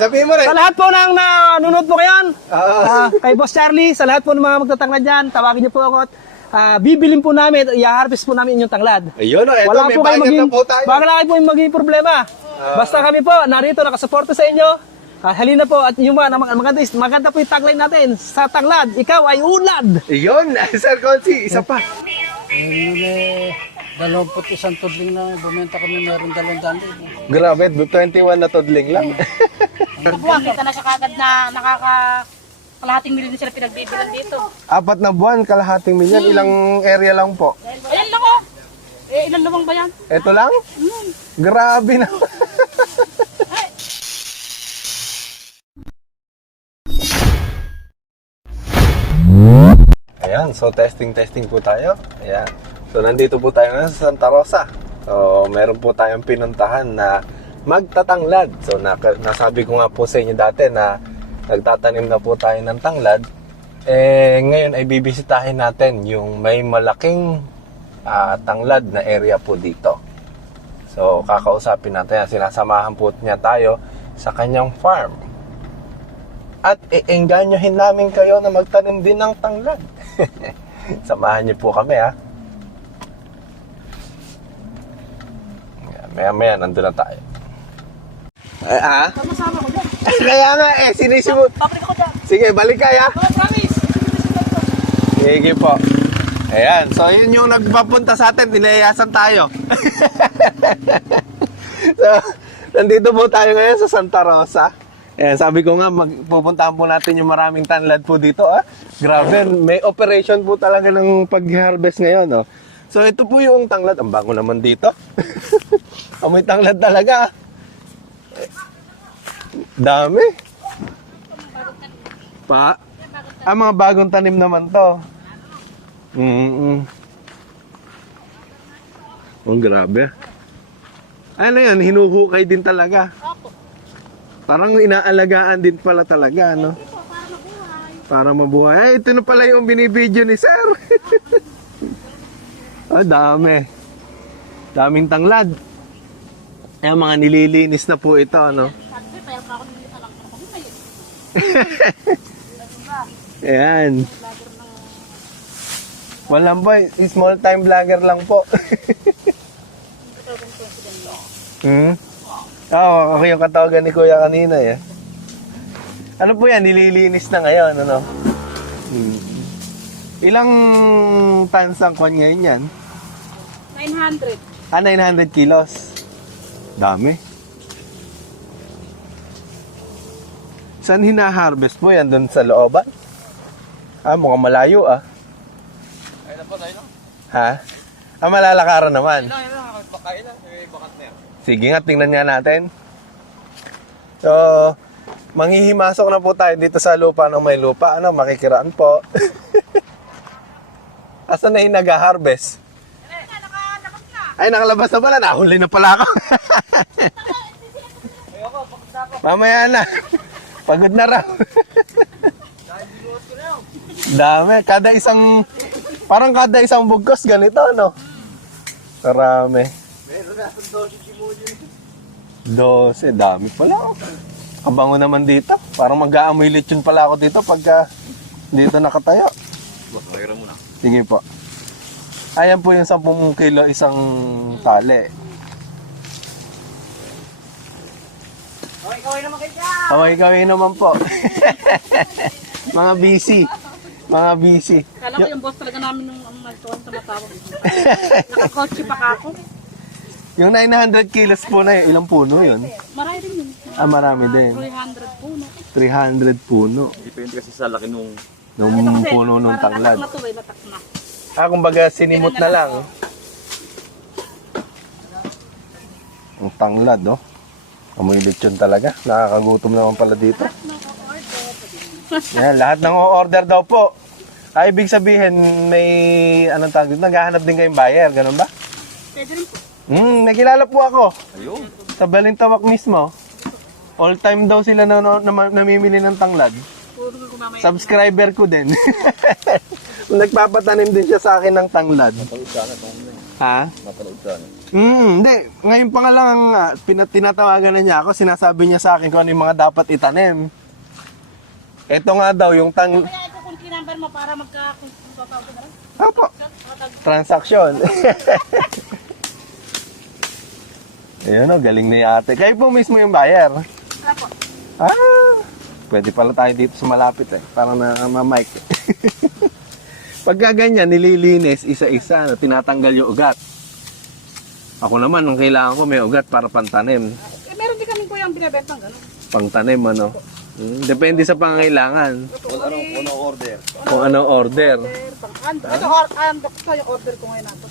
Sabihin mo rin. Sa lahat po ng nanonood po ngayon, kay Boss Charlie, sa lahat po ng mga magtatanglad dyan, tawagin niyo po ako at bibilin po namin, i-harvest po namin inyong tanglad. Ayun, eto, Wala may po kayo budget na po tayo. Wala kayo po yung maging problema. Basta kami po, narito, nakasuporta sa inyo. Halina po at yung maganda po yung tagline natin. Sa tanglad, ikaw ay ulad. Ayun, Sir Consi, isa pa. Eh, 21 tudling na bumenta kami meron 200. Grabe, 21 na tudling lang. Buwan, kita na siya kagad na kalahating milyon sila pinagbibilan dito. 4 na buwan, kalahating milyon, ilang area lang po? Ayan lang oh. Eh, ilan lumang ba yan? Ito lang? Grabe na. Ayan, so testing po tayo. Ayan. So nandito po tayo ngayon sa Santa Rosa. So meron po tayong pinuntahan na magtatanglad. So nasabi ko nga po sa inyo dati na nagtatanim na po tayo ng tanglad. Ngayon ay bibisitahin natin yung may malaking tanglad na area po dito. So kakausapin natin, sinasamahan po niya tayo sa kanyang farm. At iengganyohin namin kayo na magtanim din ng tanglad. Samahan niyo po kami ha. Maya nandun na tayo. Sama-sama ko dyan. Kaya nga sinisimu. Paprika ko dyan. Sige, balik kaya. Promise. Sige po. Ayan, so yun yung nagpapunta sa atin, nilayasan tayo. So, nandito po tayo ngayon sa Santa Rosa. Ayan, sabi ko nga, pupuntahan po natin yung maraming tanlad po dito. Grabe, may operation po talaga ng pag-harvest ngayon. Oh. So ito po yung tanglad. Ang bango naman dito. Amoy tanglad talaga. Dami. Mga bagong tanim naman to. Oh, grabe. Ano yan? Hinuhukay din talaga. Parang inaalagaan din pala talaga, no? Para mabuhay. Ay, ito na pala yung binibidyo ni Sir. Dami. Daming tanglad. Ay, mga nililinis na po ito, no? Ayan. Walang boy, small time vlogger lang po. Okay yung katawagan ni Kuya kanina eh. Ano po yan, nililinis na ngayon, ano? Ilang tons ang kwan ngayon yan? 900. 900 kilos. Dami. Saan hina-harvest mo yan? Doon sa looban? Mukhang malayo Ay na po tayo, no? Ha? Malalakaran naman. Sige nga, tingnan nga natin. So, manghihimasok na po tayo dito sa lupa ng may lupa. Makikiraan po. Asan na yung nag-harvest? Ay, nakalabas na pala. Nahuli na pala ako. Mamaya na. Pagod na raw. Dami. Parang kada isang bugkos ganito, no? Karami. 12, dami pala. Kabango naman dito. Parang mag-aamoy lechon pala ako dito pagka dito nakatayo. Sige po. Ayan po yung 10 kilo isang tali. Kaway naman po. Mga busy. Kala ko yung boss talaga namin nung nagtuwan sa matawag. Nakakotse pa ako. Yung 900 kilos po na yun, ilang puno yun? Marami din yun. Marami din. 300 puno. 300 puno. Depende kasi sa laki nung Puno nung tanglad. Matak na to matak na. Kumbaga sinimot na lang. Ang tanglad, Amoy lechon talaga. Nakakagutom naman pala dito. Yan, lahat ng o-order daw po. Ibig sabihin, may anong tawag dito? Naghahanap din kayong buyer, ganun ba? Pwede rin po. Nakilala po ako. ayun. Sa Balintawak mismo. All time daw sila namimili ng tanglad. Puro ko mamaya. Subscriber ko din. Nagpapatanim din siya sa akin ng tanglad. Ha? Napanood ka. Hindi. Ngayon pa nga lang, tinatawagan na niya ako, sinasabi niya sa akin kung ano yung mga dapat itanim. Ito nga daw, yung Kaya ito kung kinambar mo para magka-tawag na rin. Opo. Transaction. Ayun o, galing na yung ate. Kayo po mismo yung buyer. Apo. Pwede pala tayo dito sa malapit Parang na-mic. Pagka ganyan, nililinis isa-isa, tinatanggal yung ugat. Ako naman, ang kailangan ko may ugat para pantanim. Meron din kami kuya ang binibentang gano'n. Pangtanim, depende sa pangangailangan. Kung anong order. Kung anong order. Andok to yung order ko ngayon nato.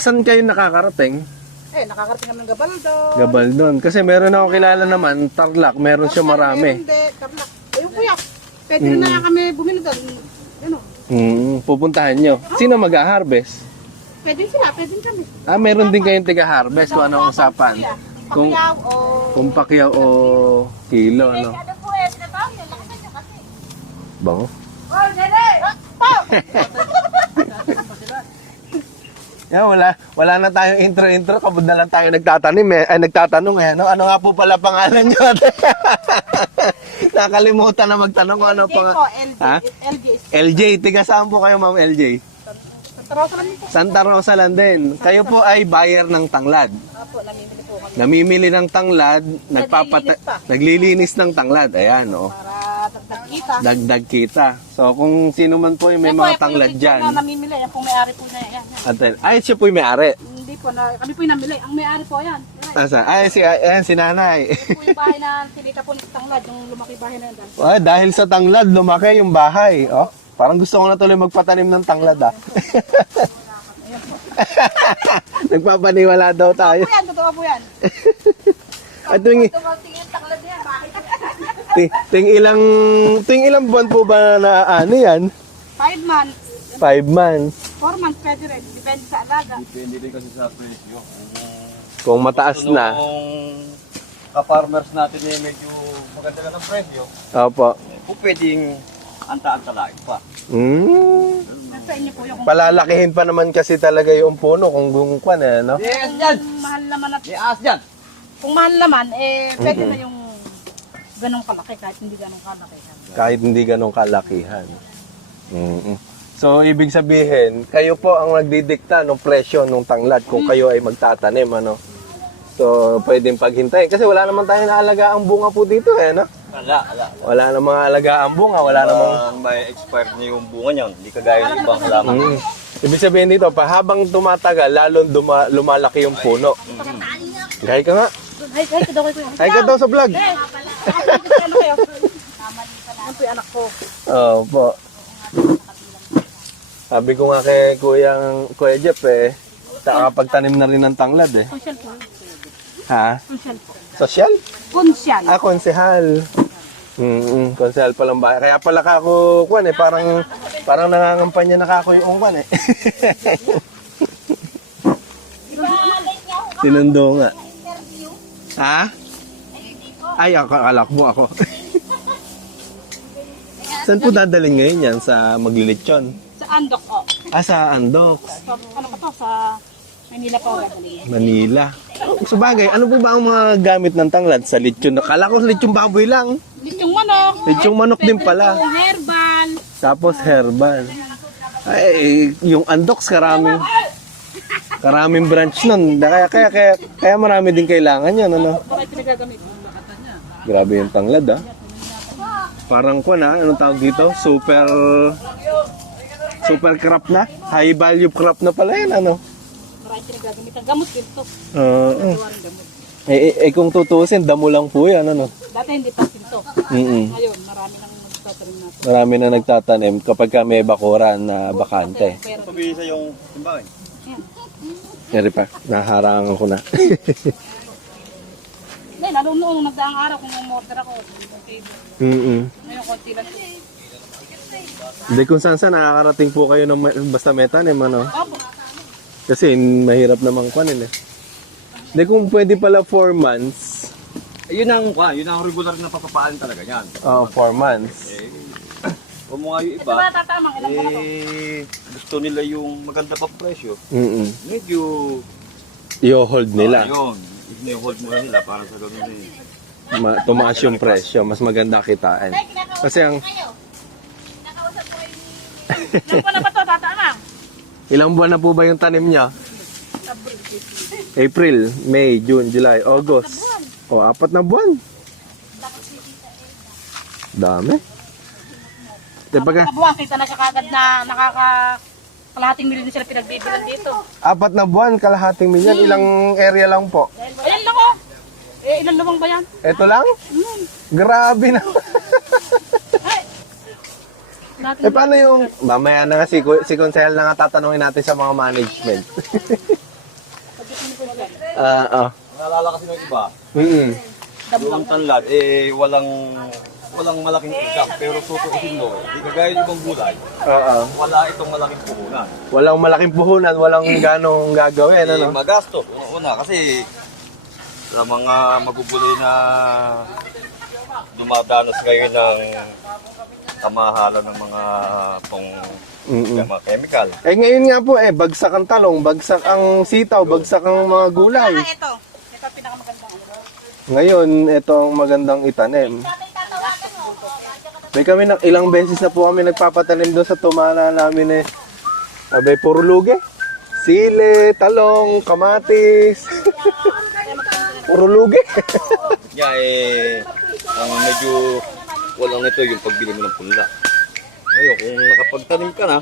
Saan kayo nakakarating? Nakakarating kami ng Gabaldo. Gabaldon. Kasi meron ako kilala naman, Tarlac, meron siya marami. Hindi, Tarlac. Ayun kuya, pwede na nga kami bumili doon. Pupuntahan nyo. Sino mag-harvest? Pwede sila, pwede kami. Meron din kayong tiga-harvest kung anong usapan. Kung, Pakyaw o... kung pakyaw o kilo, ano. Ano po eh, nabang yun, lakasan nyo kasi. Bango. Oh, nene! Oh! Yan, wala na tayong intro. Kabud na lang tayo nagtatanong Ano nga po pala pangalan nyo? Nakalimutan na magtanong kung ano LJ pangalan. po, LJ. Ha? LJ. LJ, tiga saan po kayo, Ma'am LJ? Santa Rosa lang po. Santa Rosa lang din. Kayo po ay buyer ng tanglad. Apo, namimili po kami. Namimili ng tanglad, naglilinis ng tanglad. Ayan, Para dagdag kita. Dagdag kita. So, kung sino man po yung may mga tanglad dyan. Yan po yung namimili, yan pong may-ari po na yan. Ay, siya po yung may-ari. Hindi po, kami po yung namili. Ang may-ari po yan. Asa? Ayan, si nanay. Ito po yung bahay na sinita po ni Tanglad, yung lumaki bahay na yan. Dahil sa tanglad, lumaki yung bahay. Parang gusto ko na tuloy magpatanim ng tanglad, Nagpapaniwala daw tayo. Totoo po yan. At tuwing Tanglad yan, bakit? tuwing ilang buwan po ba na yan? 5 months, 5 months. 4 months pwede rin. Depende sa alaga. Depende din kasi sa presyo. Kung mataas na. Kung ka-farmers natin medyo maganda na ng presyo, Opo. kung pwedeng anta-antalain pa. Nasa inyo po yung Palalakihin pa naman kasi talaga yung puno kung gungkwan no? Yes, dyan! mahal naman at Yes, dyan! kung mahal naman, pwede na yung ganong kalaki kahit hindi ganong kalaki. Kahit hindi ganong kalakihan. So, ibig sabihin, kayo po ang nagdidikta ng presyo ng tanglad kung kayo ay magtatanim, So, pwedeng paghintayin. Kasi wala naman tayong naalagaan bunga po dito, no? Wala. Wala namang alagaan bunga, wala namang... May expired na yung bunga niyan. Hindi kagaya ng ibang halaman. Ibig sabihin dito, habang tumatagal, lalong lumalaki yung puno. Gaya ka nga. Ay, daw kayo. Ay ka daw sa vlog. Ano kayo? Ano po yung anak ko? Opo. Sabi ko nga kay Kuya Jeff nakapagtanim na rin ng tanglad Konsyal po. Ha? Konsyal po. Sosyal? Konsyal. Konsehal. Konsehal palang bahay. Kaya pala kako, parang nangangampanya na kako yung ungkwan Sinundo nga. Ha? Ay, akala mo ako. Saan po dadalhin ngayon yan? Sa maglilitsyon? Sa Andok, Sa Andox. So, ano ko to? Sa Manila po. Manila. So bagay, ano po ba ang mga gamit ng tanglad sa lechon? Kala ko lechon baboy lang. Lechong manok. Lechong manok din pala. Herbal. Tapos herbal. Ay, yung Andox karaming branch nun. Kaya marami din kailangan yan, Bakit pinagagamit? Grabe yung tanglad, Parang anong tawag dito? Super crop na? High value crop na pala yan, Marami pinagagamit. Ang gamot dito. Kung tutusin, damo lang po yan, Dati hindi pa sinto. Ngayon, marami nang nagtatanim natin. Marami na nagtatanim kapag may bakuran na bakante. Pero, Pabisa yung timbangan. Yari pa, naharangan ko na. hindi, lalo noong nagdaang araw kung umorder ako. Okay. Ngayon, konti lang. Hindi kung saan nakakarating po kayo ng basta may tanim, Opo. Kasi mahirap namang kunin Hindi kung pwede pala 4 months. Yun ang regular na papapaan talaga yan. 4 months. Kung mga yung Ito iba, ba tatamang ilang buwan ako? gusto nila yung maganda pa presyo. Medyo, I-hold nila. yun, i-hold mo nila para sa ganun eh. Tumaas yung presyo. Mas maganda kitain. Kasi ang Ilang buwan na ba ito tatamang? ilang buwan na po ba yung tanim niya? April, May, June, July, August. O, 4 na buwan. Dami. Diba Kabuhan, kita na siya kagad na kalahating milyon sila pinagbibilan dito. 4 na buwan, kalahating milyon. Ilang area lang po? Ayan lang oh. Ilan lumang ba yan? Ito lang? Grabe na. Paano yung... Mamaya na nga si Consel na nga tatanungin natin sa mga management. Naalala kasi ng iba, yung tanlad, walang malaking exact, pero tutuusin mo, di kagaya yung ibang gulay, wala itong malaking puhunan. Walang malaking puhunan, walang ganong gagawin, ano? Magastos, una kasi sa mga magugulay na dumadanas ngayon ng kamahalan ng mga mga chemical. Ngayon nga po bagsak ang talong, bagsak ang sitaw, bagsak ang mga gulay. Ito pinakamagandang ano. Ngayon, ito ang magandang itanim. May kami ilang beses na po kami nagpapatanim doon sa tumana namin abay, puro lugi. Sili, talong, kamatis. Puro lugi. Ang medyo walang ito yung pagbili mo ng punla. Ngayon, kung nakapagtanim ka na,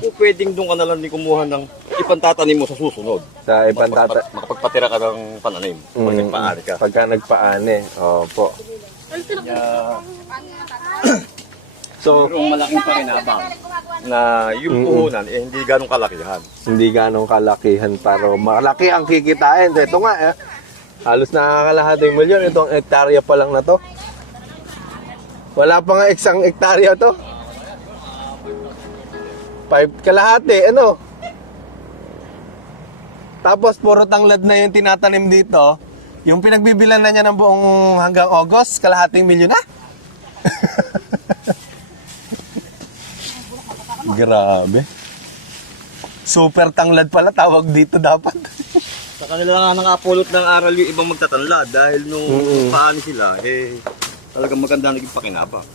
kung pwedeng doon ka na lang kumuha ng ipantatanim mo sa susunod. Sa Makapagpatira ka ng pananim. Pag nagpaani ka. Pagka nagpaani. Opo. So, Pero malaking pakinabang na yung puhunan, hindi ganong kalakihan. hindi ganong kalakihan pero malaki ang kikitain. Ito nga halos nakakalahating milyon. Itong hektarya pa lang na to. Wala pa nga isang hektarya to. 5 kalahati, ano? Tapos puro tanglad na yung tinatanim dito. Yung pinagbibilan na niya ng buong hanggang August, kalahating milyon na. Grabe. Super tanglad pala tawag dito dapat. Sa kanila nga nakapulot ng aral yung ibang magtatanlad dahil nung paani sila, talagang maganda naging pakinabang.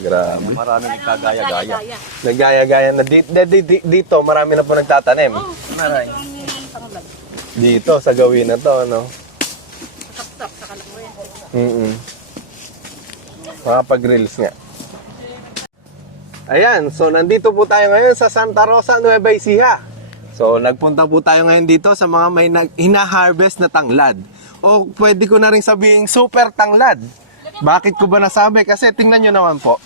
Grabe. Marami nagkagaya-gaya. Nagaya-gaya na dito, marami na po nagtatanim. Dito, sa gawin na to, no? Sapsap sa kalakuyan. Makapag-reels nga. Ayan, so nandito po tayo ngayon sa Santa Rosa, Nueva Ecija. So nagpunta po tayo ngayon dito sa mga may hina-harvest na tanglad. O pwede ko na rin sabihin super tanglad. Bakit ko ba nasabi? Kasi tingnan nyo naman po.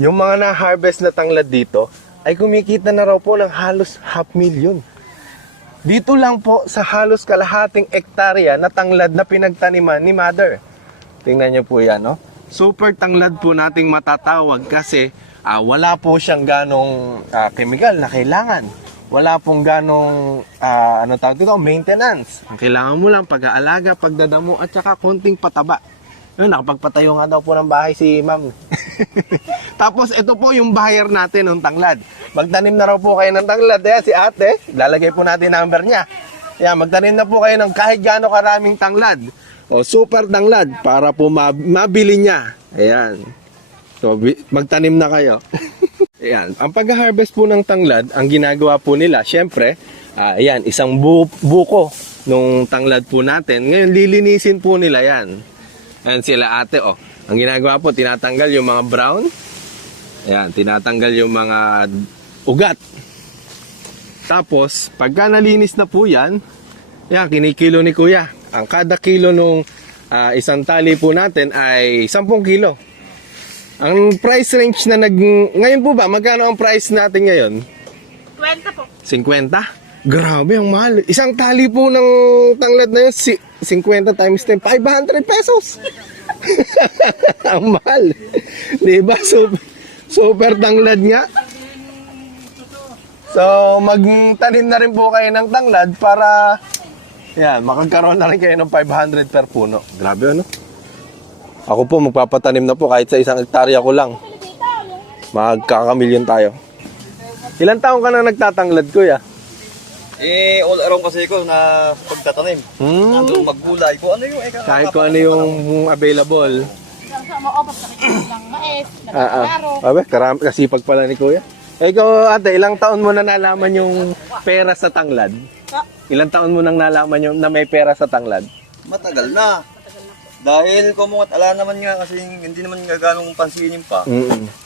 Yung mga na-harvest na tanglad dito ay kumikita na raw po ng halos 500,000. Dito lang po sa halos kalahating hektarya na tanglad na pinagtaniman ni Mother. Tingnan nyo po yan, no? Super tanglad po nating matatawag kasi wala po siyang ganong chemical na kailangan. Wala pong ganong maintenance. Ang kailangan mo lang pag-aalaga, pagdadamo at saka konting pataba. Nakapagpatayo nga daw po ng bahay si ma'am. Tapos ito po yung buyer natin ng tanglad. Magtanim na raw po kayo ng tanglad. Ayan, si ate, lalagay po natin number niya. Ayan, magtanim na po kayo ng kahit gaano karaming tanglad. O super tanglad para po mabili niya. Ayan. So magtanim na kayo. Ayan, ang pag-harvest po ng tanglad, ang ginagawa po nila, syempre, ayan, isang buko nung tanglad po natin. Ngayon lilinisin po nila yan. Ayan sila ate, ang ginagawa po, tinatanggal yung mga brown. Ayan, tinatanggal yung mga ugat. Tapos, pagka nalinis na po yan, ayan, kinikilo ni kuya. Ang kada kilo nung isang tali po natin ay 10 kilo. Ang price range na ngayon po ba, magkano ang price natin ngayon? 20 po. 50? Grabe, ang mahal. Isang tali po ng tanglad na yun, 50 times 10, 500 pesos. Ang mahal. Diba? Super tanglad nga. So, magtanim na rin po kayo ng tanglad para makagkaroon na rin kayo ng 500 per puno. Grabe, ano? Ako po, magpapatanim na po kahit sa isang hektarya ko lang. Magkakamilyon tayo. Ilang taon ka na nagtatanglad, kuya? All around kasi ko na pagtatanim. Nandun maggulay. Kung ano yung Kahit kung ano yung available. Sa maopos na lang mais, nagkakaro. Abe, karami, kasipag pala ni kuya. Ikaw, ate, ilang taon mo na nalaman yung pera sa tanglad? Ilang taon mo nang nalaman yung na may pera sa tanglad? matagal na. Dahil kumungat, ala naman nga kasi hindi naman nga ganong pansinin pa.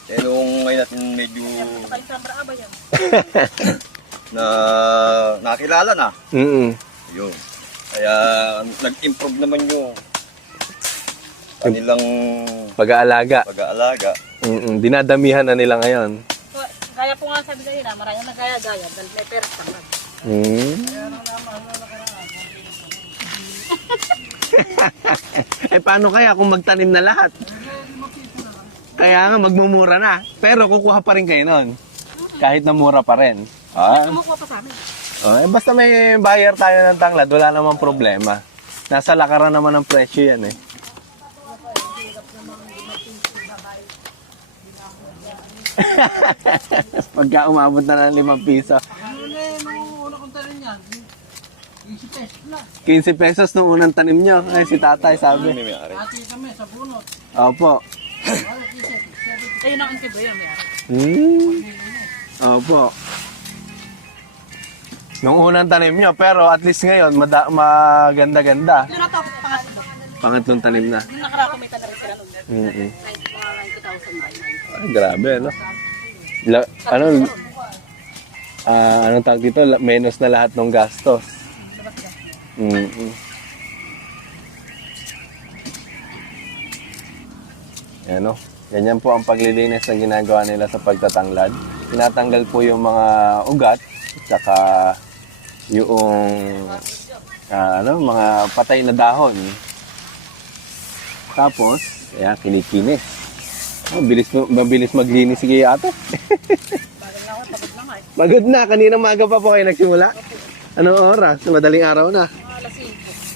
Eh nung ngayon natin medyo na nakilala na. Yun. Kaya nag-improve naman yung kanilang pag-aalaga. Dinadamihan na nila ngayon. Kaya po nga sabi kayo na, maraming nagaya-gaya dahil may pera sa tanglad. Eh paano kaya kung magtanim na lahat? Kaya nga magmumura na. Pero kukuha pa rin kayo nun. Kahit na mura pa rin. Kumukuha pa sa amin. Basta may buyer tayo ng tanglad, wala namang problema. Nasa lakaran naman ang presyo yan eh. Pagka umabot na ng 5 piso. Una kong tanin yan, 15 pesos na. 15 pesos nung unang tanim nyo. Ay, si tatay sabi. Ati kami sa bunot. Opo. Ayun ang antibo yan. Opo. Nung unang tanim nyo, pero at least ngayon, maganda-ganda. Yun na to, pangatlo. Pangatlong tanim na. Yung nakarakumita na rin sila nun. Mm-hmm. 90,000 ba? Ay, grabe, no? Anong tawag dito? Menos na lahat ng gastos. Yan, no? Ganyan po ang paglilinis na ginagawa nila sa pagtatanglad. Tinatanggal po yung mga ugat, saka yung mga patay na dahon. Tapos, ayan, kinikinis. Mabilis maglinis si ate. Pagod na, kanina maga pa po kayo nagsimula. Anong oras? Madaling araw na.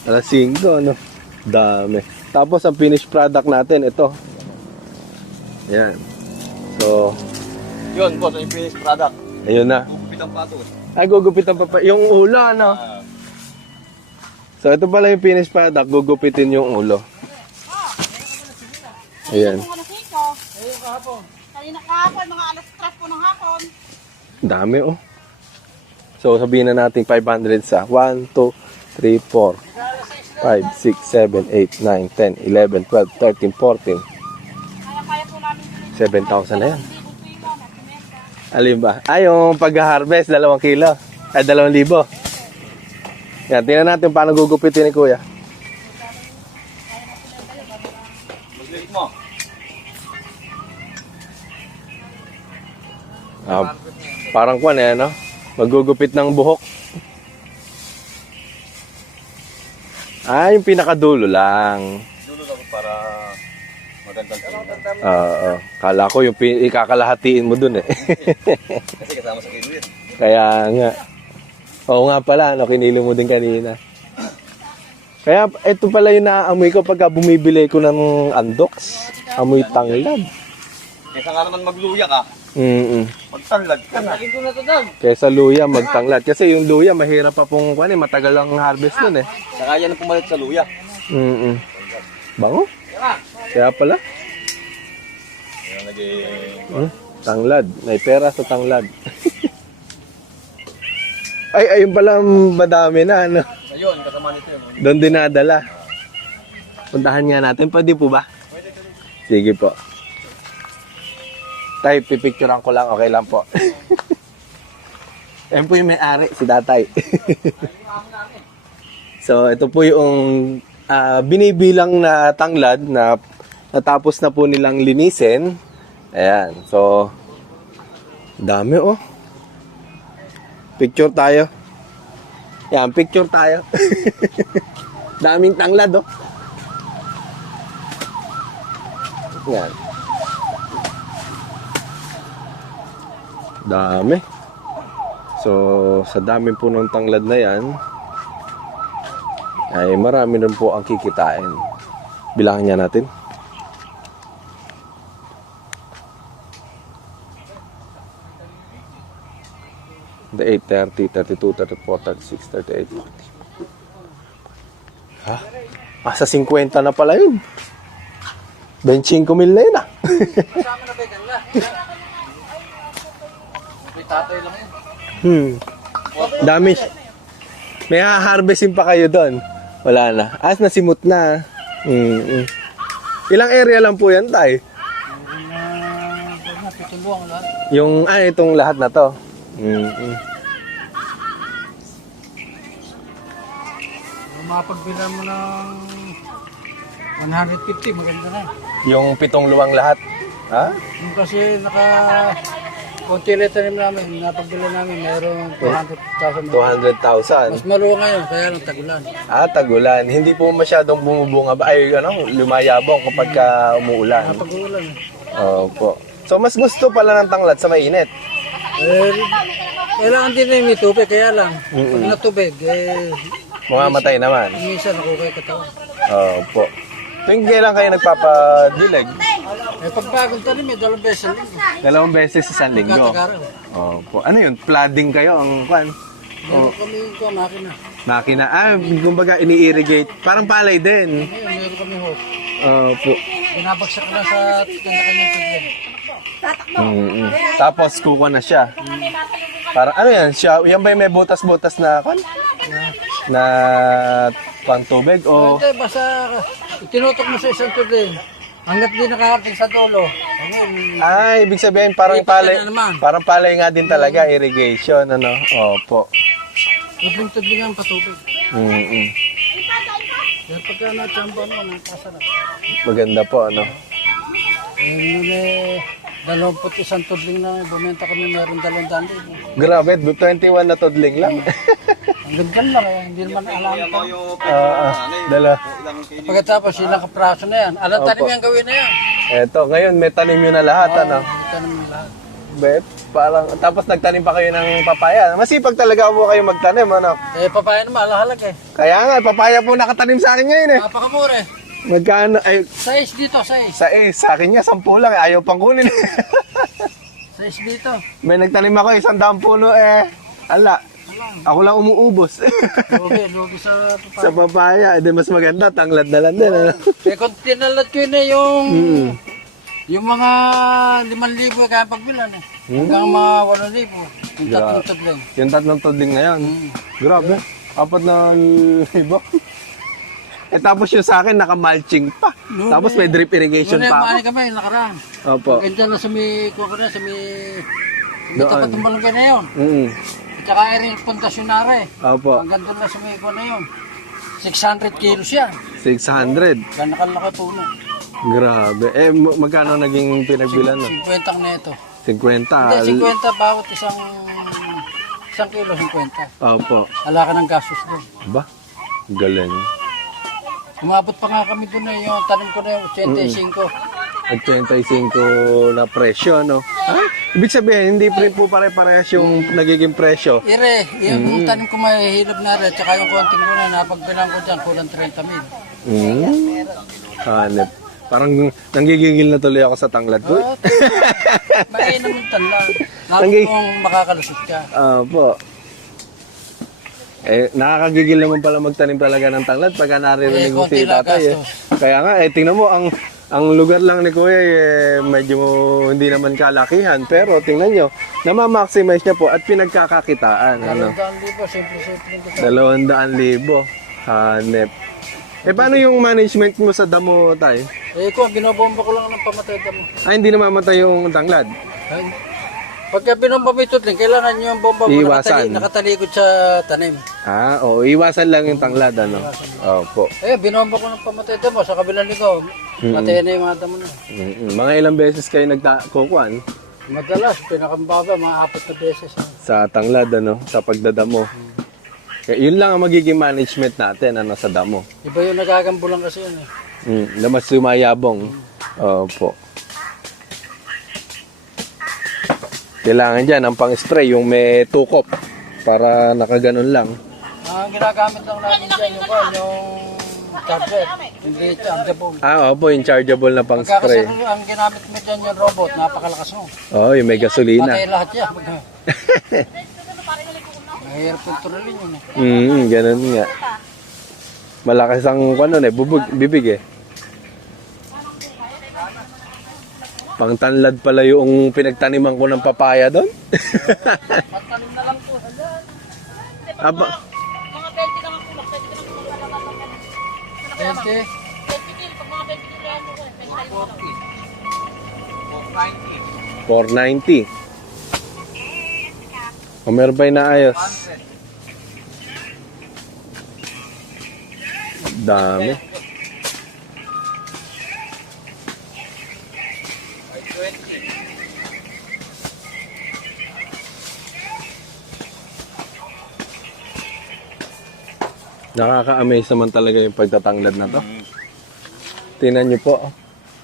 Alas 5, no? Dami. Tapos ang finished product natin, ito. Ayan. So, Yun po, yung finished product. ayun na. Gugupit ang patos. Ay, gugupitan pa pa. Yung ulo, ano? So, ito pala yung finished product. Gugupitin yung ulo. Ayan. Mga alas 5. Ayun kahapon. Kanina kahapon, mga alas 3 po ng hapon. Dami, oh. So, sabihin na natin 500 sa 1, 2, 3, 4, 5, 6, 7, 8, 9, 10, 11, 12, 13, 14. Kaya po namin 7,000 na yan. Alin ba? Ay, yung pag-harvest, 2 kilo. Ay, 2,000. Yan, tingnan natin paano gugupitin ni kuya. Mag-late mo. Parang kwan eh, no? Magugupit ng buhok. Yung pinakadulo lang. Dulo lang para magandang tingnan. Oo. Kala ko yung ikakalahatiin mo dun eh. Kasi kasama sa kilo yun. Kaya nga. Oo nga pala, no? Kinilo mo din kanina. Kaya ito pala yung naaamoy ko pagka bumibili ko ng andoks. Amoy tanglad. Kaysa nga naman magluya ka, magtanglad ka na. Kaysa luya, magtanglad. Kasi yung luya, mahirap pa pong matagal ang harvest nun eh. Saka yan ang pumalit sa luya. Bango? Kaya pala. Yan naging... Tanglad. May pera sa tanglad. Ay, ayun pala madami na, ano? Ayun, kasama nito yun. Doon dinadala. Puntahan nga natin. Pwede po ba? Sige po. Tay, pipicturean ko lang. Okay lang po. Yan po yung may-ari, si tatay. So, ito po yung binibilang na tanglad na natapos na po nilang linisin. Ayan. So, dami oh. Picture tayo. Yan, picture tayo. Daming tanglad oh. Yan. Dami. So, sa dami po ng tanglad na yan, ay marami rin po ang kikitain. Bilangin niya natin. 8, 30, 32, 34, 36, 38, 40. Ha? Sa 50 na pala yun. 25 mil na yun ah. Kasama na vegan na. May tatay lang yun. Dami. May ha-harvestin pa kayo doon. Wala na. Nasimot na. Ilang area lang po yan, tay? Pituluang lahat. Yung, itong lahat na to. Kung mapagbila mo ng 150, maganda na. Yung 7 luwang lahat. Ha? Yung kasi konti lang tanim namin, napagbila namin, mayroong 200,000. 200,000. Mas maluwa ngayon, kaya lang tagulan. Tagulan. Hindi po masyadong bumubunga ba? Lumayabong kapag umuulan. Napag-uulan. Opo. So, mas gusto pala ng tanglad sa mainit. Kailangan din na may tubig, kaya lang. Pag natubig, Mamamatay naman. minsan ako kay katawan. Opo. Tuwing kailan kayo nagpapadilig? Pag bagong tanim, 2 beses lang. 2 beses sa isang linggo. Katagaraw. Opo. Ano yun? Flooding kayo ang kwan? Meron kami ito, makina. Makina. Kumbaga ini-irrigate. Parang palay din. Ngayon, meron kami hose. Opo. Binabagsak na sa kanya-kanyang tubig. Tapos kukuha na siya. Parang ano yan? Yan ba yung may butas-butas na kwan? Na pang tubig o... Hindi, basta itinutok mo sa isang tubig. Hanggat di nakarating sa dulo. Ibig sabihin parang Lipat palay, na naman. parang palay nga din talaga, irrigation, ano? Opo. Tubig ang patubig. Kaya pagka na-chamba mo, nakasarap. Maganda po, ano? May 21 tudling na bumenta kami, meron 200,000. Grabe, 21 na tudling lang. Ang ganda lang, hindi naman alam ito. Dala. Pagkatapos silang kapraso na yan. Alam tanim yan gawin na yan. Eto, ngayon may tanim yun na lahat, ano? Tanim yung lahat. Bet, parang, tapos nagtanim pa kayo ng papaya. Masipag talaga po kayo magtanim, ano? Papaya naman, alahalag eh. Kaya nga, papaya po nakatanim sa akin ngayon eh. Napakamura eh. Magkano, 6 dito, 6. sa akin nga, 10 lang, ayaw pang kunin. 6 dito. May nagtanim ako, 100 puno eh. Ala, ako lang umuubos. Lugi sa papaya. Sa papaya, edi mas maganda, tanglad na lang din. Ano? Kung tinalat ko yun eh, yung mga 5,000 kaya pagbilan eh. Hanggang mga 8,000. Yung tatlong tudling. Yung 3 tudling na yan. Grabe, 4,000. Tapos yung sa akin, naka-mulching pa. Tapos may drip irrigation pa Mani ako. kami, nakaraan. Opo. Ganda na sa may, sa may Doon. tapat ng balangkay na yun. At saka rin puntasyonare. Opo. Ang ganda na sa may na yun. 600 kilos yan. 600. Kaya nakalaki puno. Grabe. Magkano naging pinagbilan? No? 50 ang neto. 50. Hindi, 50 bawat isang kilo, 50. Opo. Ala ka ng gastos doon. Ba? Galing. Umabot pa nga kami doon eh, yung tanim ko na yung 85. At 25 na presyo, no? Ibig sabihin, hindi po pare-parehas yung nagiging presyo. Ire, yung tanim ko mahihilab na rin, tsaka yung konting ko na, napagbilang ko dyan, kulang 30,000. Hanep. Parang nanggigigil na tuloy ako sa tanglad ko. Mainam yung tanlan. Lalo kung makakalusot ka. Opo. Nakakagigil naman pala magtanim talaga ng tanglad pagka naririnig mo si konti lang tatay. Kaya nga, tingnan mo, ang lugar lang ni Kuya, medyo hindi naman kalakihan. Pero tingnan nyo, namamaximize niya po at pinagkakakitaan. Ano? 200,000, simple. 200,000. Hanep. Paano yung management mo sa damo, tay? Kung binobomba ko lang ng pamatay mo. Hindi namamatay yung tanglad. Pagka binomba mo ito, kailangan yung bomba mo Iwasan. nakatalikod sa tanim. Oo, iwasan lang yung tanglad, ano? Opo. Binomba ko ng pamatay mo sa kabilang ligaw. Matay na yung mga damo na. Mga ilang beses kayo nagkukuan Madalas, pinakambaba, mga 4 na beses. sa tanglad, ano? Sa pagdadamo. Yun lang ang magiging management natin, ano, sa damo. Iba yung nagagambulan kasi yun eh. Na mas sumayabong. Opo. Kailangan dyan ang pang-spray, yung may tukop. Para nakaganon lang. Ang ginagamit lang namin dyan, yung charger. Hindi chargeable. Opo, yung chargeable na pang-spray. Kasi ang ginamit mo dyan yung robot, napakalakas mo. Yung may gasolina. Patay lahat yan. Mahirap kontrolin yun eh. Ganun nga. Malakas ang bibig eh. Pangtanlad pala yung pinagtaniman ko ng papaya doon. Pagtanim na lang po. Aba, Mga 20 lang ang kulak. 20 lang ang kulak. 20. 20 kilo. Pag mga 20 kilo lang po. 490. O meron pa inaayos. Dami. Nakaka-amaze naman talaga yung pagtatanglad na to. Tingnan nyo po.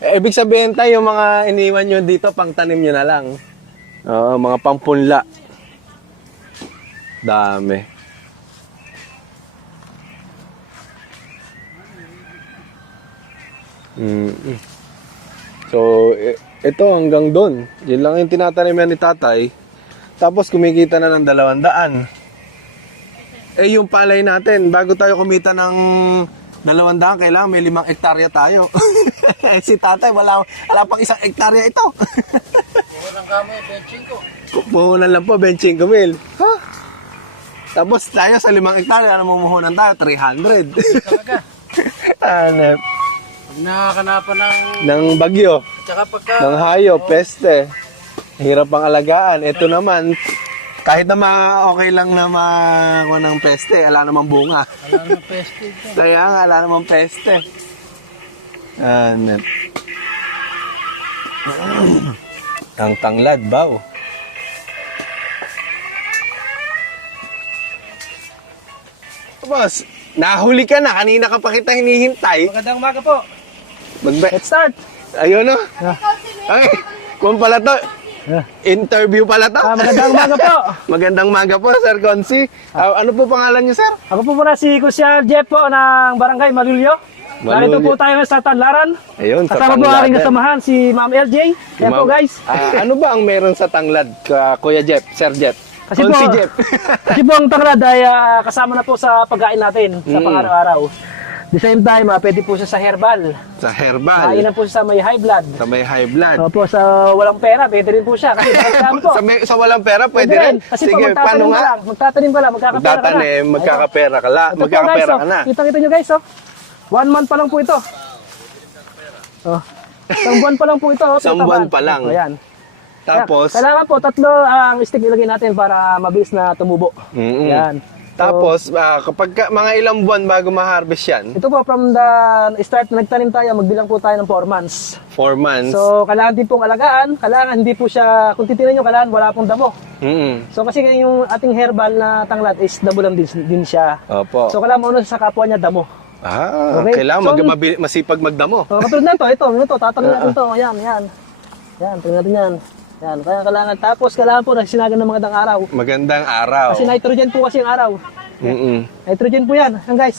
Ibig sabihin tayo, yung mga iniwan nyo dito, pang tanim nyo na lang. Oo, mga pampunla. Dami. So, ito hanggang doon. Yun lang yung tinataniman ni tatay. Tapos kumikita na ng 200. Yung palay natin, bago tayo kumita ng 200, kailangan may 5 hektarya tayo. Si tatay, wala pang 1 hektarya ito. Puhunan kami, benching ko. Puhunan lang po, 25,000. Ha? Tapos tayo sa 5 hektarya, ano mumuhunan tayo? 300. Talaga. Hanep. Pag nakakanapan Ng bagyo, tsaka pagka... ng hayo, peste. Hirap ang alagaan. Ito naman, kahit na okay lang na makuha ng peste, ala namang bunga. Wala naman peste dyan. Kaya nga, ala namang peste. Hanep. Ang tanglad, baw. Boss, nahuli ka na. Kanina ka pa kita hinihintay. Magandang umaga po. Let's start. Ayun o. Ay, kung pala to. Interview pala to. Magandang umaga po. Magandang maga po, Sir Consi. Ano po pangalan niyo, sir? Ako po muna si Kuya Jeff po ng Barangay Malulyo. Narito po tayo sa Tanlaran. Ayun, sa Kasama po aking Tangladan. kasamahan si Ma'am LJ. Yan po guys. Ano ba ang meron sa tanglad, Kuya Jeff, Sir Jeff? Kasi Consi po, Jeff. kasi po ang tanglad ay kasama na po sa pagkain natin sa pang-araw-araw. The same time, pwede po siya sa herbal. Sa herbal. Kainan po siya sa may high blood. Sa may high blood. Opo, sa walang pera, pwede rin po siya. Kasi kailangan po. Sa walang pera, pwede rin. Kasi Sige, po, paano nga? Magtatanim ka lang, magkakapera ka na. Magtatanim, magkakapera ka la. Ito po, Magkakapera guys, ka na. Kita-kita nyo guys, 1 month pa lang po ito. Isang buwan pa lang po ito. Isang buwan pa lang. Ayan. Tapos, Kailangan po, 3 ang stick ilagay natin para mabilis na tumubo. Ayan. tapos kapag mga ilang buwan bago ma-harvest yan, Ito po, from the start na nagtanim tayo, magbilang po tayo ng 4 months. 4 months. So, kailangan din pong alagaan. Kailangan hindi po siya, kung titignan nyo, kailangan wala pong damo. Mm-mm. So, kasi yung ating herbal na tanglad is damo lang din siya. Opo. So, kailangan mo sa kapwa niya damo. Okay. Kailangan So, masipag magdamo. So, katulad na ito, tatanong natin ito. Ayan. Yan, tingnan natin yan. Yan, kaya kailangan. Tapos, kailangan po nagsinagan ng magandang araw. Magandang araw. Kasi nitrogen po kasi yung araw. Mm-mm. Nitrogen po yan, yan guys.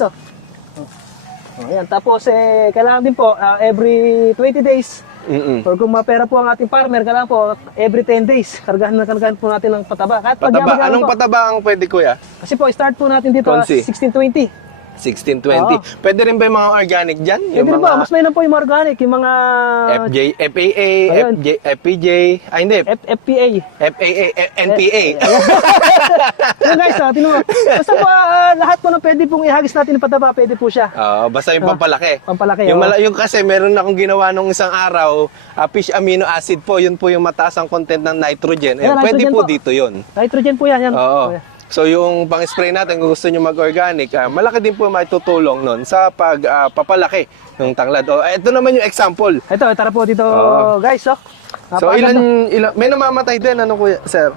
Ayan, tapos, kailangan din po, every 20 days, Mm-mm. or kung mapera po ang ating farmer, kailangan po, every 10 days, kargahan po natin ng pataba. Kahit Pataba. pagyamagan Anong po. pataba ang pwede, kuya? Kasi po, start po natin dito, Consi. 1620. 1620. Oo. Pwede rin ba yung mga organic dyan? Pwede rin po, mas may na po yung mga organic, yung mga FAA, Ayun. FPJ, hindi, FPA. FAA, NPA. Yun guys, tinan mo. Basta po, lahat po na pwede pong ihagis natin ng pataba, pwede po siya. Basta yung pampalaki. Pampalaki, Yung, oo. yung kasi meron akong ginawa nung isang araw, fish amino acid po, yun po yung mataas ang content ng nitrogen. Ayan, Pwede nitrogen po po. dito yun. Nitrogen po yan. Oo. So yung pang-spray natin, kung gusto nyo mag-organic, malaki din po maitutulong nun sa papalaki ng tanglad. Ito naman yung example. Ito, tara po dito guys. So Napakaganda. may namamatay din, ano kuya, sir?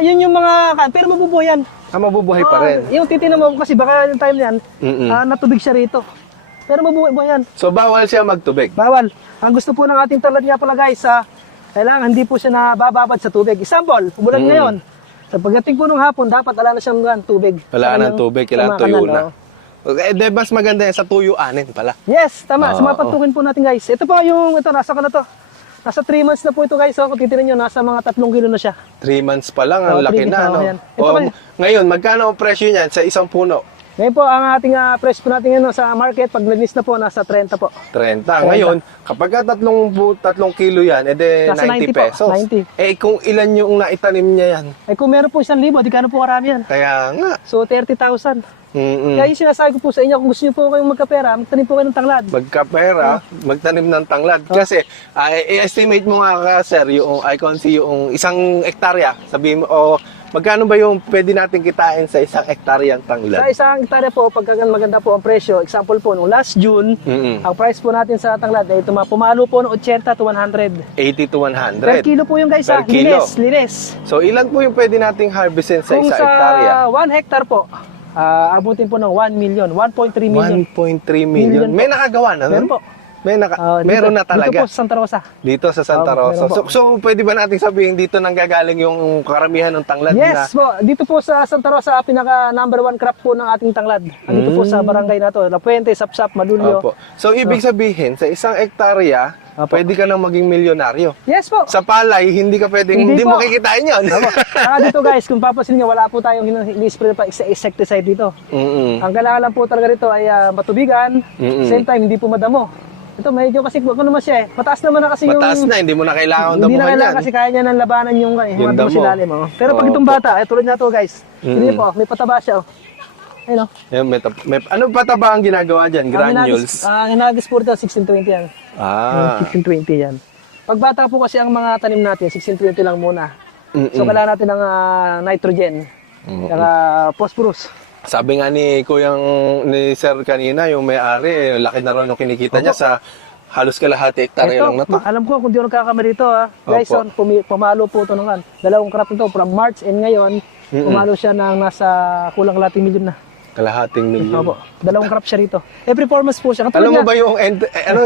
Yun yung mga, pero mabubuhay yan. Mabubuhay pa rin. Yung titinan mo kasi baka yung time niyan, natubig siya rito. Pero mabubuhay yan. So bawal siya magtubig. Bawal. Ang gusto po ng ating tanglad nga pala guys, kailangan hindi po siya nabababad sa tubig. Example, umulan ngayon. Sa pagdating po ng hapon, dapat wala na siyang tubig. Wala na ng tubig, kailangan tuyo na. Oo. Mas maganda yan sa tuyuanin pala. Yes, tama. Oo. Sa mga pagtukin po natin guys. Ito po yung, nasa ka na to. Nasa 3 months na po ito guys. So, kung titignan nyo, nasa mga 3 kilo na siya. 3 months pa lang, ang Oh, laki 3 na, months, no? yan. Ito O, ba- ngayon, magkano ang presyo niyan sa isang puno? Ngayon po, ang ating price po natin ngayon sa market, pag nag-list na po, nasa 30 po. 30. Ngayon, kapag ka 3 kilo yan, edi Nasa 90 90 po, pesos. 90. Eh, kung ilan yung naitanim niya yan? Eh kung meron po 1,000, di kano po karami yan. Kaya nga. So 30,000. Mm-mm. Kaya yung sinasabi ko po sa inyo, kung gusto niyo po kayong magkapera, magtanim po kayo ng tanglad. Magkapera, magtanim ng tanglad. Kasi, i-estimate mo nga ka, sir, yung, I can see yung isang hektarya. Sabihin mo, magkano ba yung pwede natin kitain sa isang hektaryang Sa tanglad? isang hektarya po, pagka maganda po ang presyo, example po, nung last June, Mm-mm. ang price po natin sa tanglad ay pumalo po ng 80 to 100. 80 to Per 100. kilo po yung guys, Per ha? kilo. Linis. So, ilan po yung pwede nating harvestin sa Kung isang sa hektarya? 1 hectare po, abutin po ng 1 million, 1.3 million. 1.3 million. Million po. May nakagawa na? Meron po. Meron na talaga. Dito po sa Santa Rosa. Dito sa Santa Rosa. meron po. So, pwede ba nating sabihin dito nang gagaling yung karamihan ng tanglad na? Yes po, dito po sa Santa Rosa, pinaka number 1 crop po ng ating tanglad. Dito po sa barangay na to, La Puente, Sapsap, Madulyo. Opo. So, ibig sabihin, sa isang hektarya, Opo. pwede ka nang maging milyonaryo. Yes po. Sa palay, hindi ka pwedeng, Hindi hindi mo po. kikitain yun. Dito guys, kung papasin niyo, wala po tayong ini-spray pa insecticide dito. Mm-mm. Ang kailangan lang po talaga rito ay matubigan, Mm-mm. same time hindi po madamo. Ito medyo kasi ano naman siya mataas naman na kasi yung Mataas na, hindi mo na kailangan hindi na damuhan kailangan yan. kasi kaya niya nang labanan yung Yung mga damo damo. silalim. Pero pag Opo. itong bata, tulad na to guys, hindi po, may pataba siya. Ayun Yan, ano pa ba ang ginagawa dyan? Granules? Ang hinagis po rito, 1620 yan. Ah. 1620 yan. Pag bata po kasi ang mga tanim natin, 1620 lang muna. Mm-mm. So kailangan natin ng nitrogen, saka phosphorus. Sabi nga ni ni Sir kanina, yung may-ari, laki na rin yung kinikita niya sa halos kalahati hektarya lang na to. Alam ko kung di ako nagkakamali dito guys, Opo. pumalo po ito ng dalawang crop nito from March and ngayon, pumalo siya ng nasa kulang kalating milyon na. Kalahating milyon. Opo, dalawang crop siya rito. Every 4 months po siya. Katulad Alam mo niya, ba yung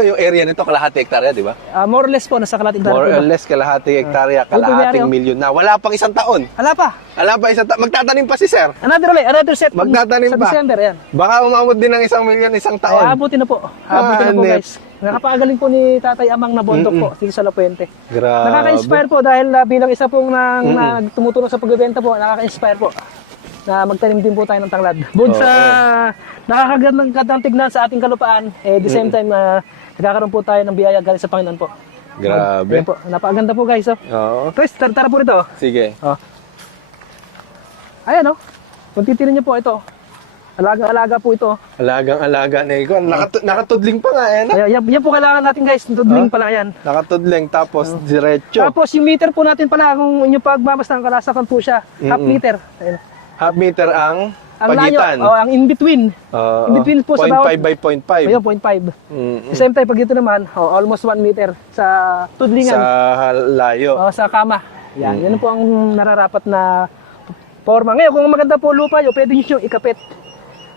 yung area nito, kalahati hektarya, di ba? more or less po, nasa kalating More or po. less kalahati hektarya, Ano kalahating nangyari, milyon na. Wala pang isang taon. Ala pa, Wala pa isang taon. Magtatanim pa si Sir. another set. Magtatanim sa pa. December, yan. Baka umabot din ng 1 milyon isang Ay, taon. abutin na po. Abutin na po net. guys. Nakapagaling po ni Tatay Amang na bondok po dito sa La Puente. Grabe. Nakaka-inspire po dahil bilang isa pong tumutulong sa pagbebenta po, nakaka-inspire po na magtanim din po tayo ng tanglad. Bukod sa nakakagandang tignan sa ating kalupaan, the same time nagkakaroon po tayo ng biyaya galing sa Panginoon po. Grabe. Ayan po, napakaganda po guys. Oo. Guys, tara po rito. Sige. Ayan kung titignan niyo po ito, alaga-alaga po ito. Alagang-alaga na ikaw. Nakatudling pa nga eh. Yan po kailangan natin guys, tudling pala yan. Nakatudling tapos diretso. Tapos yung meter po natin pala, kung inyo pagmamasdan, kalasakan po siya, half meter. Ayun. Half meter ang Ang layo, pagitan. ang in-between. Oo. In-between po sa 0.5 bawat. by 0.5. Ayun, 0.5. Sa same time, pag dito naman, almost 1 meter sa tudlingan, Sa layo. sa kama. Yan, yan po ang nararapat na forma. Ngayon, kung maganda po lupa nyo, pwede nyo siyang ikapit.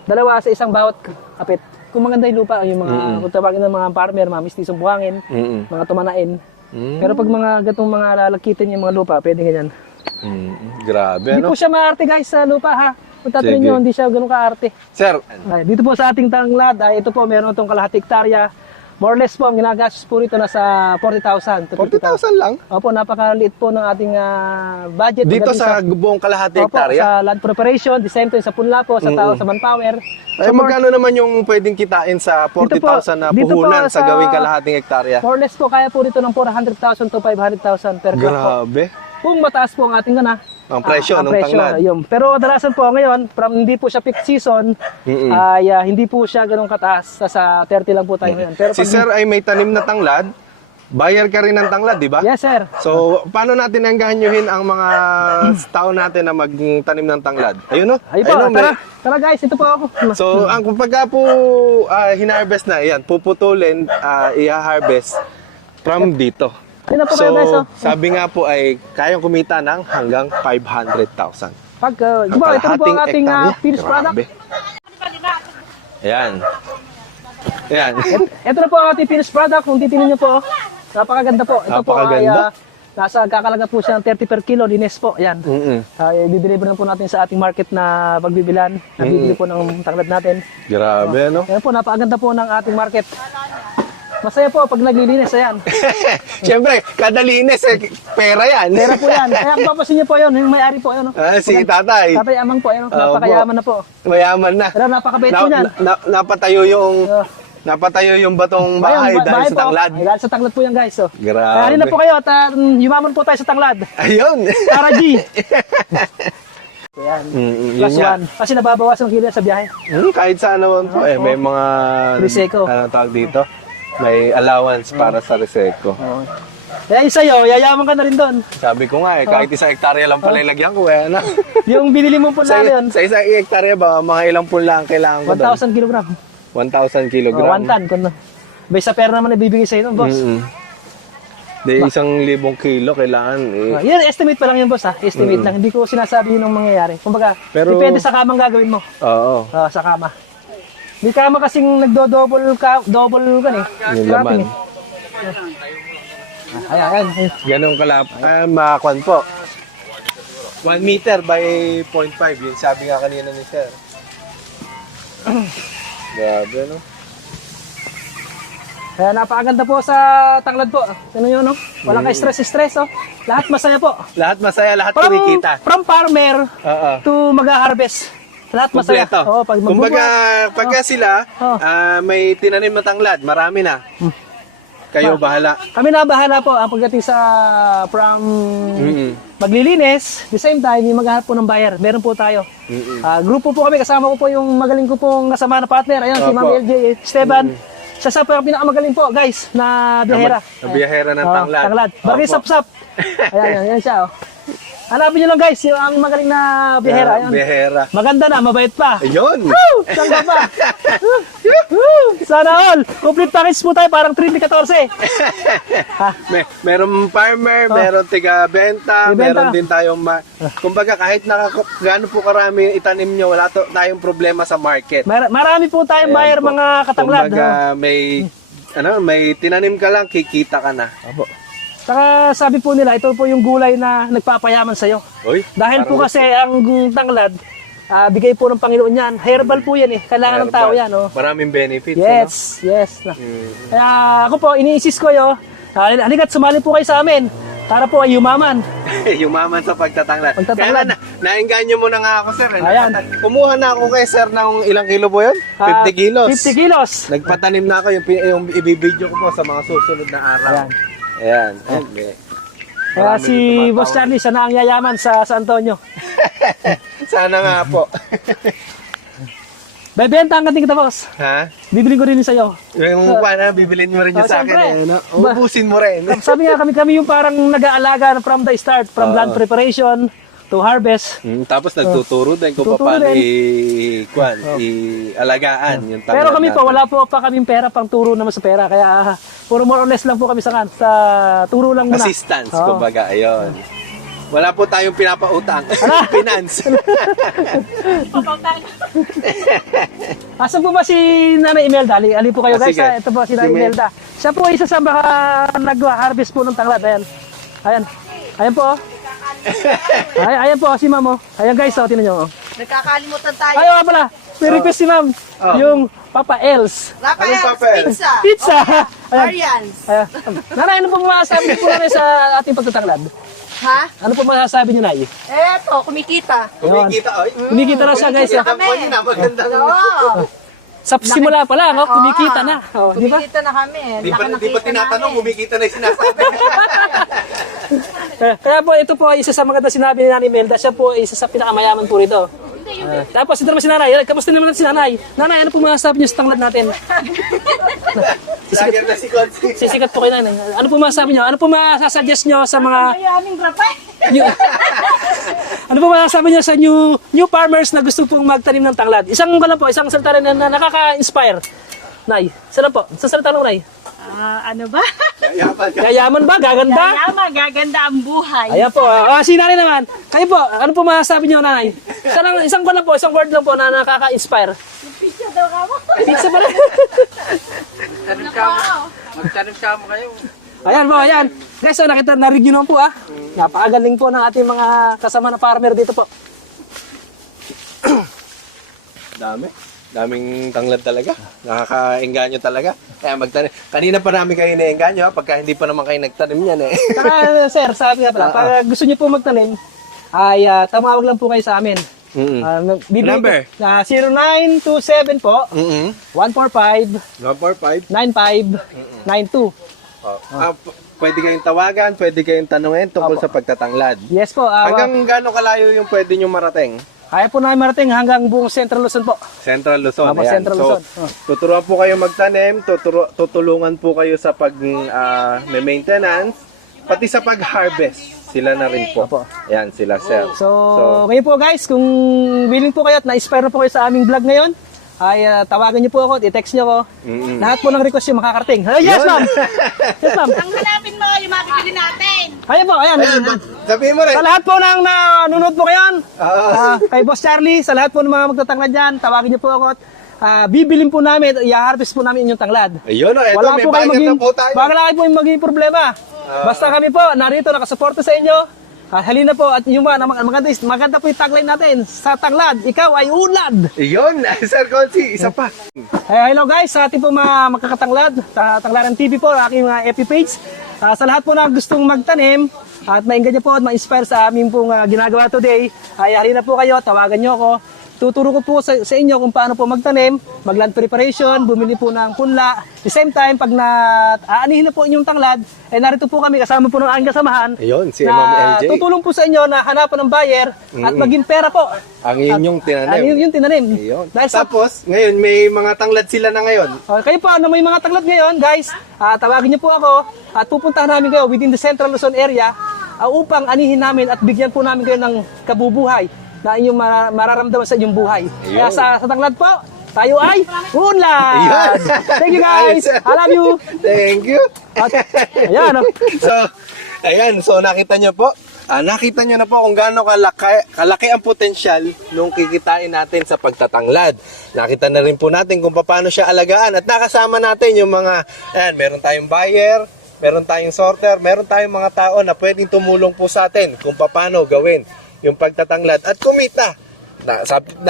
Dalawa sa isang bawat kapit. Kung maganda yung lupa, yung mga, kung tawagin ng mga farmer, mga mistisong buhangin, mga tumanain. Pero pag mga gatong mga lalakitin yung mga lupa, pwede ganyan. Grabe, Hindi ano? po siya maarte guys sa lupa ha. Kung tatanungin Sige. nyo, hindi siya ganun kaarte. Sir, Ay, dito po sa ating tanglad, ito po meron itong kalahati hektarya. More or less po, ang ginagastos po rito nasa 40,000 to 50,000. 40,000 lang? Opo, napakaliit po ng ating budget. Dito Pagdating sa buong kalahati Opo, hektarya? sa land preparation, the same time sa punla po, sa tao, sa manpower. Ay, magkano naman yung pwedeng kitain sa 40,000 na dito po puhunan sa sa- gawing kalahating hektarya? More or less po, kaya po dito ng 400,000 to 500,000 per crop po. Grabe. Kung mataas po ang ating Ang presyo ang ng tanglad. Yun. Pero kadalasan po ngayon, from hindi po siya peak season, ay hindi po siya ganun kataas. Sa 30 lang po tayo ngayon. Pero Si pag- Sir ay may tanim na tanglad, buyer ka rin ng tanglad, di ba? Yes, sir. So, paano natin angganyohin ang mga tao natin na magtanim ng tanglad? Ayun, no? Ayun po, Ayun, no, tara. Tara guys, ito po ako. So, ang pagka po hinarvest na, yan, puputulin, i-harvest from dito. Ayun na po kayo guys. So, sabi nga po ay kayang kumita ng hanggang 500,000. Pag, di ba, ito na po ang ating finished product. Grabe. Ayan. Ayan. Ito na po ang ating finished product. Kung titingnan nyo po, napakaganda po. Ito po ay Napakaganda. nasa kakalaga po siya ng 30 per kilo, lines po. Ayan. I-deliver na po natin sa ating market na pagbibilan. Nabibili po ng tanglad natin. Grabe, no? Ayan po, napakaganda po ng ating market. Masaya po pag naglilinis, ayan. Siyempre, kada linis, pera yan. Pera po yan. Kaya kung papasin niyo po yun, yung may-ari po, ayun. Si tatay. Tatay Amang po, ayun. Napakayaman na po. Mayaman na. Pero napakabait po niyan. Napatayo yung batong bahay Ayun, dahil sa po. tanglad. Ay, dahil sa tanglad po yan, guys. So. Grabe. Kaya halina po kayo at yumaman po tayo sa tanglad. Ayun. Para G. Ayan. Yun Plus nga. 1. Kasi nababawasan ang kilo sa biyahe. Kahit sa ano po may mga Riseko. ano tawag dito, may allowance para sa Riseko. Oo. Kaya isa sa'yo, yayaman ka na rin doon. Sabi ko nga kahit isang hektarya lang pala ilagyan ko ano. Yung binili mo po na yun, Sa isang hektarya ba mga ilang pula lang kailangan ko doon? 1,000 kilogram. 1,000 kilogram. 1 ton. Kung may sa pera naman ibibigay sa'yo nun, boss. Di 1,000 kilo kailangan Yan, estimate pa lang yun, boss, ha? Estimate lang. Hindi ko sinasabi yun ang mangyayari. Kumbaga, Pero- depende sa kamang gagawin mo. Oo. Sa kama. Di kama kasing nagdo-double double kan eh. Yung Wrapping, laman. Ayan. Ganun kalap. Makakuan po. 1 meter by 0.5. Yun sabi nga kanina ni Sir. Grabe, no? Kaya napakaganda po sa tanglad po. Ano yun, no? Walang ka-stress, oh. Lahat masaya po. Lahat masaya, lahat kumikita. From farmer Oo. to mag-harvest. Lahat masaya. Kompleto. Oo, pag Kumbaga, magbubuhat. pagka sila, Oh. may tinanim na tanglad, marami na. Kayo bahala. Kami na bahala po ang pagdating sa from maglilinis, the same time, yung maghahanap po ng buyer. Meron po tayo. Grupo po kami, kasama ko po yung magaling ko pong kasama na partner. Ayan, si Opo. Ma'am LJ Esteban. Siya po yung pinakamagaling po, guys, na biyahera. Na biyahera ng tanglad. Tanglad. Barangay Opo. Sapsap. Ayan, yan siya. Oh. Hanapin nyo lang, guys, yung aming magaling na biyahera. Ayan. Biyahera. Maganda na, mabait pa. Ayun! Woo! Saan ka pa? Woo! Sana all. Complete package po tayo, parang 3-14. Meron farmer, meron tiga-benta, Tiga-benta. meron din tayong kumbaga kahit gaano po karami itanim nyo, wala tayong problema sa market. Marami po tayong buyer, po. mga katanglad. Kumbaga may tinanim ka lang, kikita ka na. Opo. Saka sabi po nila, ito po yung gulay na nagpapayaman sa'yo. Oy, Dahil po kasi ang tanglad, bigay po ng Panginoon yan. Herbal po yan eh. Kailangan ng tao yan. Oh. Maraming benefits. Yes. Kaya ako po, ini-insist ko yun. Halika't sumali po kayo sa amin. Para po ay yumaman. Yumaman sa pagtatanglad. Pagtatanglad. Kaya nainganyo mo na nga ako, sir. Ayan. Kumuha na ako kay sir ng ilang kilo po yun? 50 kilos. 50 kilos. Nagpatanim na ako yung ibibideo ko po sa mga susunod na araw. Ayan. Okay. Kaya Marami si din Boss tumatawag. Charlie, sana ang yayaman sa San Antonio. Sana nga po. Bebenta ang kanting kita, boss. Ha? Bibili ko rin sa iyo. Yung paano, bibilin mo rin yun sa akin. siyempre. No? Ubusin mo rin. Sabi nga kami yung parang nag-aalaga from the start, from land preparation to harvest. Tapos nagtuturo din kung Tuturo paano din. i-alagaan yung tanglad Pero kami po, natin. wala po pa kaming pera pang turo naman sa pera. Kaya puro more or less lang po kami sa turo lang muna. Assistance, Oo. kumbaga, ayun. Wala po tayong pinapautang. Finance. Asan po ba si Nanay Imelda? Ali po kayo guys. Sige. Ito po si Nanay Si Mel. Imelda. Siya po isa sa mga nag-harvest po ng tanglad. Ayan. Ayan po. Ayan po si Ma'am. Ayan guys, tingnan nyo. Nagkakalimutan tayo. Ayaw nga pala. May request si Ma'am. Yung Papa Els. Rafael, Anong papel? pizza. Pizza. Ayan. Arians. Ayan. Nanay, ano po masasabi niyo po namin sa ating pagtatanglad? Ha? Ano po masasabi niyo, Nay? Eto, kumikita. Kumikita, oy. Kumikita na siya, guys. Kumikita po yun, magandang. Oo. Sa simula pa lang, kumikita na. Oh, di ba? Kumikita na kami. Di pa Nakakita tinatanong, namin. kumikita na yung sinasabi. Kaya po, ito po, isa sa maganda sinabi ni Nanay Melda. Siya po, isa sa pinakamayaman po rito. Tapos, ito naman si Nanay. Kamusta naman si Nanay? Nanay, ano po masasabi niyo sa tanglad natin? Lagyan na si Consi. Sisikat po kayo, Nanay. Ano po masasabi niyo? Ano po masasuggest niyo sa mga... Mayaming Rafael. Ano po masasabi niyo sa new farmers na gusto pong magtanim ng tanglad? Isang salita rin na nakaka-inspire. Nay, saan po? Sa salita lang, Nay. Ano ba? Yaman ka. Yayaman ba? Gaganda? Yama, gaganda ang buhay. Ayan po. Si Nanay naman. Kayo po, ano po masasabi niyo, Nanay? Isang word lang po na nakaka-inspire. Pizza daw ka mo. Pizza pala. Magtanong sama kayo. Ayan po, ayan. Guys, so na-review naman po Napakagaling po ng ating mga kasama na farmer dito po. Dami. Daming tanglad talaga. Nakakaengganyo talaga. Kaya magtanim. Kanina pa namin kayo inaengganyo, pagka hindi pa naman kayo nagtanim yan eh. Saka, sir, sabi nga pala, pag gusto niyo po magtanim, ay tumawag lang po kayo sa amin. Number? 0927 po, 145 145. 9592. Pwede kayong tawagan, pwede kayong tanungin tungkol sa pagtatanglad. Yes po. Hanggang gaano kalayo yung pwede nyo marating? Kaya po namin marating hanggang buong Central Luzon po. Central Luzon. Opo, Ayan. Central So, Luzon. tuturuan po kayo magtanim, tutulungan po kayo sa pag-maintenance, pati sa pag-harvest. Sila na rin po. Opo. Ayan, sila sir. So, ngayon po guys, kung willing po kayo at na-inspire po kayo sa aming vlog ngayon, ay tawagan niyo po ako, i-text niyo ako. Lahat po ng request yung makakarating. Yes, ma'am! Yes, ma'am! Ang hanapin mo, yung mabibili natin. Ayan po, ayan. Sabihin mo rin. Sa lahat po ng nanonood po ngayon, kay Boss Charlie, sa lahat po ng mga magtatanglad dyan, tawagin niyo po ako at bibilin po namin at i-harvest po namin inyong tanglad. Ayun, eto, Wala may po kayo bagat na po tayo. wala kayo po yung maging problema. Basta kami po, narito, nakasuporta sa inyo. Halina po at yung maganda po yung tagline natin. Sa tanglad, ikaw ay ulad. Ayun, Sir Consi, isa pa. Hello guys, sa ating po mga makakatanglad, sa Tanglaran TV po, aking mga FB page. Sa lahat po na gustong magtanim at mainggan niyo po at ma-inspire sa aming pong ginagawa today, ay halina po kayo, tawagan niyo ako. Tuturo ko po sa inyo kung paano po magtanim, mag-land preparation, bumili po ng punla. At the same time, pag aanihin na po inyong tanglad, ay narito po kami kasama po ng aking kasamahan. Ayun, si na Ma'am LJ. tutulong po sa inyo na hanapan ng buyer at maging pera po. Ang inyong tinanim. Ang yung tinanim. Ayun. Dahil sa Tapos, ngayon, may mga tanglad sila na ngayon. kayo po na may mga tanglad ngayon, guys, tawagin niyo po ako at pupuntahan namin kayo within the Central Luzon area upang anihin namin at bigyan po namin kayo ng kabubuhay na inyong mararamdaman sa inyong buhay. Kaya sa tanglad po, tayo ay unlad! Ayun. Thank you guys! I love you! Thank you. At, ayan, So nakita nyo po, nakita nyo na po kung gaano kalaki ang potensyal nung kikitain natin sa pagtatanglad. Nakita na rin po natin kung paano siya alagaan at nakasama natin yung mga, meron tayong buyer, meron tayong sorter, meron tayong mga tao na pwedeng tumulong po sa atin kung paano gawin yung pagtatanglad at kumita.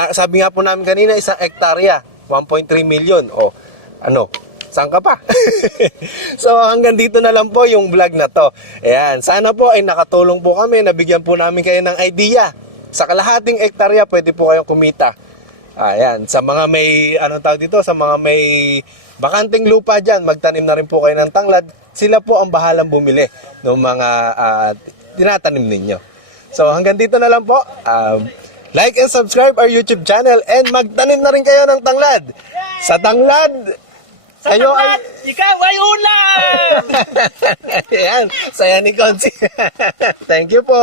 Sabi nga po namin kanina, 1 hektarya, 1.3 million. O, saan ka pa? So, hanggang dito na lang po yung vlog na to. Ayan, sana po ay nakatulong po kami, nabigyan po namin kayo ng idea. Sa kalahating hektarya, pwede po kayong kumita. Ayan, sa mga may, sa mga may bakanting lupa dyan, magtanim na rin po kayo ng tanglad. Sila po ang bahalang bumili ng mga tinatanim ninyo. So, hanggang dito na lang po. Like and subscribe our YouTube channel and magtanim na rin kayo ng tanglad. Sa tanglad, kayo ay... ikaw ay unlad! Ayan, saya ni Consi. Thank you po.